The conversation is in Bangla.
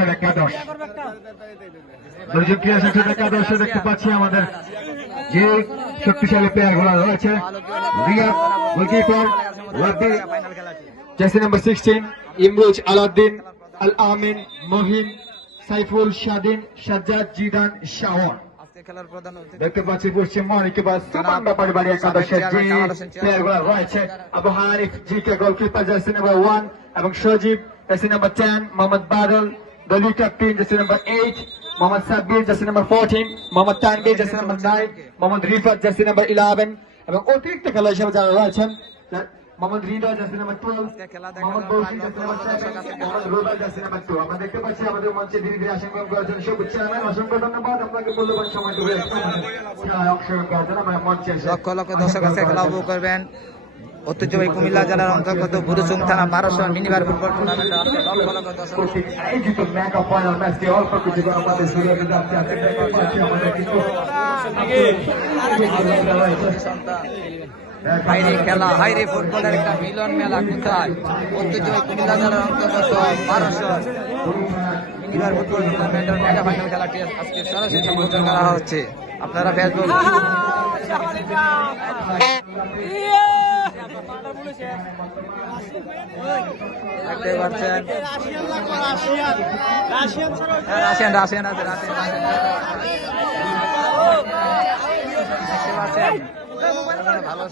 সংসদ একাদশ, ক্রীড়া সংসদ একাদশে দেখতে পাচ্ছি আমাদের যে শক্তিশালী প্লেয়ার গুলো রয়েছে। Riyad goalkeeper, jersey number 16 Imruz, Alauddin, Al Amin, Mohin, Saiful, Swadhin, Sajjad, Zidane, Shaon. দেখতে পাচ্ছি পশ্চিম মহানিকেবাস সামান্ডা পারিবারিক একাদশের যে প্লেয়ার গুলো রয়েছে। Abu Hanif GK goalkeeper, jersey number 1 এবং সজীব জার্সি নাম্বার 10, মোহাম্মদ বাদল দলীয় captain jersey number 8, Mohammad Sabbir jersey number 14, Mohammad Tanvir jersey number 9, Mohammad Rifat jersey number 11 এবং অতিরিক্ত খেলোয়াড় হিসেবে যারা রয়েছেন মোহাম্মদ হৃদয় জার্সি নাম্বার 12, মোহাম্মদ বৌসি jersey number 7, Mohammad Rubel jersey number 2। আমরা দেখতে পাচ্ছি আমাদের মঞ্চে ধীরে ধীরে আসন করার জন্য সবুজ চেয়ারম্যান, অসংখ্য ধন্যবাদ আপনাকে। মূল্যবান সময় দেবে অংশগ্রহণ করার জন্য আমরা মঞ্চে লক্ষ লক্ষ দর্শক আজকে খেলা উপভোগ করবেন। ঐতিহ্যবাহী কুমিল্লা জেলার অন্তর্গত বুরুচুং থানা 1200 মিনিবার ফুটবল টুর্নামেন্টে লক্ষ লক্ষ দর্শক আয়োজিত মেগা ফাইনাল ম্যাচটি অল্প কিছু আমাদের শুরু হতে যাচ্ছে। হাইরে খেলা, হাইরে ফুটবলের একটা মিলন মেলা কোথায়? ঐতিহ্যবাহী কুমিল্লা জেলার অন্তর্গত 1200 মিনিবার ফুটবল টুর্নামেন্টের মেগা ফাইনাল খেলাটি আজকে সরাসরি সম্প্রচার করা হচ্ছে। আপনারা ফেসবুক দেখতে পাচ্ছেন। রাশিয়ান আছে, রাশিয়ান ভালো।